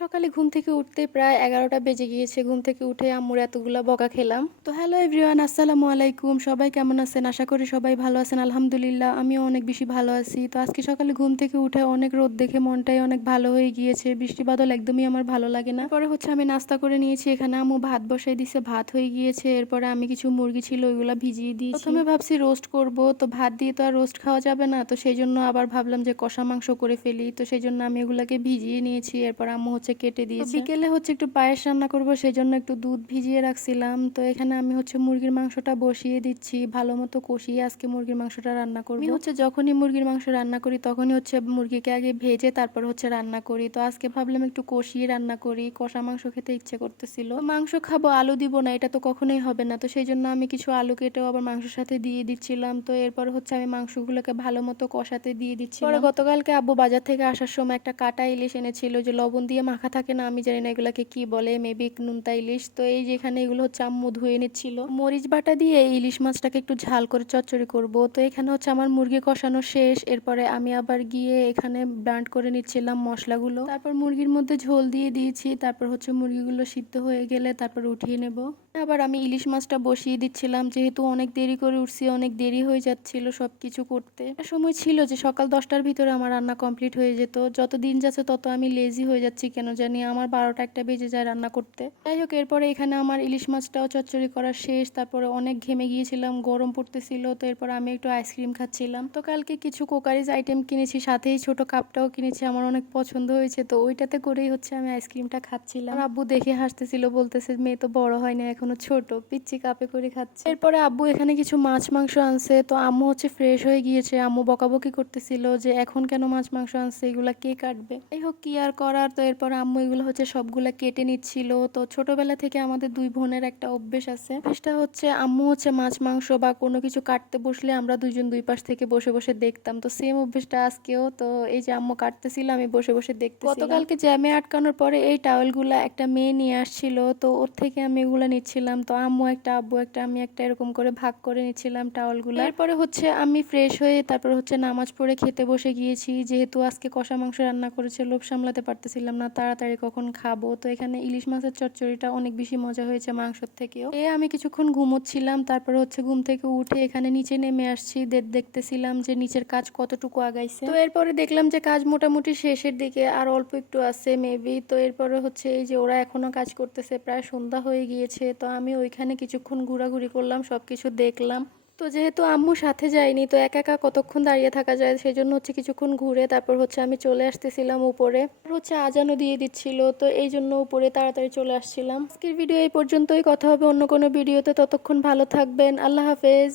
সকালে ঘুম থেকে উঠতে প্রায় এগারোটা বেজে গিয়েছে। ঘুম থেকে উঠে আম্মুর এতগুলা বকা খেলাম। তো হ্যালো এভরিওয়ান, আসসালামু আলাইকুম। সবাই কেমন আছেন? আশা করি সবাই ভালো আছেন। আলহামদুলিল্লাহ, আমিও অনেক বেশি ভালো আছি। তো আজকে সকালে ঘুম থেকে উঠে অনেক রোদ দেখে মনটাই অনেক ভালো হয়ে গিয়েছে। বৃষ্টি বাদল একদমই আমার ভালো লাগে না। পরে হচ্ছে আমি নাস্তা করে নিয়েছি। এখানে আম্মু ভাত বসাই দিছে, ভাত হয়ে গিয়েছে। এরপরে আমি কিছু মুরগি ছিল, ওইগুলা ভিজিয়ে দিই প্রথমে ভাবছি রোস্ট করব। তো ভাত দিয়ে তো আর রোস্ট খাওয়া যাবে না। তো সেই জন্য আবার ভাবলাম যে কষা মাংস করে ফেলি। তো সেই জন্য আমি এগুলাকে ভিজিয়ে নিয়েছি। এরপর আম্মু হচ্ছে কেটে দিয়েছি। বিকেলে হচ্ছে একটু পায়েস রান্না করব সেই জন্য একটু দুধ ভিজিয়ে রাখছিলাম। তো এখানে আমি হচ্ছে মুরগির মাংসটা বসিয়ে দিচ্ছি ভালো মতো কষিয়ে আজকে মুরগির মাংসটা রান্না করব। আমি হচ্ছে যখনই মুরগির মাংস রান্না করি তখনই হচ্ছে মুরগিকে আগে ভেজে তারপর হচ্ছে রান্না করি। তো আজকে ভাবলাম একটু কষিয়ে রান্না করি কষা মাংস খেতে ইচ্ছে করতেছিল। মাংস খাব আলু দিব না এটা তো কখনোই হবে না। তো সেই জন্য আমি কিছু আলু কেটেও আবার মাংসের সাথে দিয়ে দিচ্ছিলাম। তো এরপর হচ্ছে আমি মাংসগুলোকে ভালো মতো কষাতে দিয়ে দিচ্ছি পরে গতকালকে আব্বু বাজার থেকে আসার সময় একটা কাটা ইলিশ এনেছিল যে লবণ দিয়ে মাখা থাকে না, আমি জানি না এগুলাকে কি বলে মেবি নুনতা ইলিশ। তো এই যে এখানে এগুলো হচ্ছে আম্মু ধুয়ে নিচ্ছিল। মরিচ বাটা দিয়ে এই ইলিশ মাছটাকে একটু ঝাল করে চচ্চড়ি করব। তো এখানে হচ্ছে আমার মুরগি কষানো শেষ। এরপরে আমি আবার গিয়ে এখানে ব্রান্ড করে নিচ্ছিলাম মশলাগুলো। তারপর মুরগির মধ্যে ঝোল দিয়ে দিয়েছি। তারপর হচ্ছে মুরগিগুলো সিদ্ধ হয়ে গেলে তারপর উঠিয়ে নেব। আবার আমি ইলিশ মাছটা বসিয়ে দিচ্ছিলাম, যেহেতু অনেক দেরি করে উঠছি, অনেক দেরি হয়ে যাচ্ছিল সব কিছু করতে সময় ছিল যে সকাল দশটার ভিতরে আমার রান্না কমপ্লিট হয়ে যেত। যত দিন যাচ্ছে তত আমি লেজি হয়ে যাচ্ছি। কেন জানি আমার বারোটা একটা বেজে যায় রান্না করতে। যাই হোক, এরপরে এখানে আমার ইলিশ মাছটাও চচ্চড়ি করা শেষ। তারপরে অনেক ঘেমে গিয়েছিলাম, গরম পড়তেছিল। তো এরপর আমি একটু আইসক্রিম খাচ্ছিলাম। তো কালকে কিছু কোকারিজ আইটেম কিনেছি, সাথেই ছোট কাপটাও কিনেছি, আমার অনেক পছন্দ হয়েছে। তো ওইটাতে করেই হচ্ছে আমি আইসক্রিমটা খাচ্ছিলাম। আব্বু দেখে হাসতেছিল, বলতেছে, মেয়ে তো বড় হয় না, এখনও ছোট পিচ্ছি কাপে করে খাচ্ছে। এরপরে আব্বু এখানে কিছু মাছ মাংস আনছে। তো আম্মু হচ্ছে ফ্রেশ হয়ে গিয়েছে। আম্মু বকাবকি করতেছিল যে, এখন কেন মাছ মাংস আনছে? এগুলা কে কাটবে? এই হোক, কি আর করার? তো এরপর আম্মু এগুলো হচ্ছে সবগুলা কেটে নিচ্ছিল। তো ছোটবেলা থেকে আমাদের দুই বোনের একটা অভ্যেস আছে। অভ্যেসটা হচ্ছে আম্মু হচ্ছে মাছ মাংস বা কোনো কিছু কাটতে বসলে আমরা দুইজন দুই পাশ থেকে বসে বসে দেখতাম। তো সেম অভ্যেসটা আজকেও। তো এই যে আম্মু কাটতেছিল আমি বসে বসে দেখতে গতকালকে জ্যামে আটকানোর পরে এই টাওয়েলগুলা একটা মেয়ে নিয়ে আসছিল। তো ওর থেকে আমি এগুলো নিচ্ছিলাম। তো আম্মু একটা আব্বু একটা আমি একটা এরকম করে ভাগ করে নিচ্ছিলাম টাওয়ালগুলো এরপরে হচ্ছে আমি ফ্রেশ হয়ে তারপর হচ্ছে নামাজ পড়ে খেতে বসে গিয়েছি। যেহেতু আজকে কষা মাংস রান্না করেছে লোভ সামলাতে পারতেছিলাম না। তাড়াতাড়ি কখন খাব? তো এখানে ইলিশ মাছের চচ্চড়িটা অনেক বেশি মজা হয়েছে মাংসর থেকেও। এ আমি কিছুক্ষণ ঘুমোচ্ছিলাম, তারপর হচ্ছে ঘুম থেকে উঠে এখানে নিচে নেমে আসছি দেখতেছিলাম যে নিচের কাজ কতটুকু আগাইছে। তো এরপরে দেখলাম যে কাজ মোটামুটি শেষের দিকে, আর অল্প একটু আছে মেবি তো এরপরে হচ্ছে এই যে ওরা এখনও কাজ করতেছে, প্রায় সন্ধ্যা হয়ে গিয়েছে। তো আমি ওইখানে কিছুক্ষণ ঘোরাঘুরি করলাম, সবকিছু দেখলাম। তো যেহেতু আম্মু সাথে যায়নি, তো একা একা কতক্ষণ দাঁড়িয়ে থাকা যায়? সেই জন্য হচ্ছে কিছুক্ষণ ঘুরে তারপর হচ্ছে আমি চলে আসতেছিলাম উপরে। হচ্ছে আজানও দিয়ে দিচ্ছিল, তো এই জন্য উপরে তাড়াতাড়ি চলে আসছিলাম। আজকের ভিডিও এই পর্যন্তই, কথা হবে অন্য কোনো ভিডিওতে ততক্ষণ ভালো থাকবেন, আল্লাহ হাফেজ।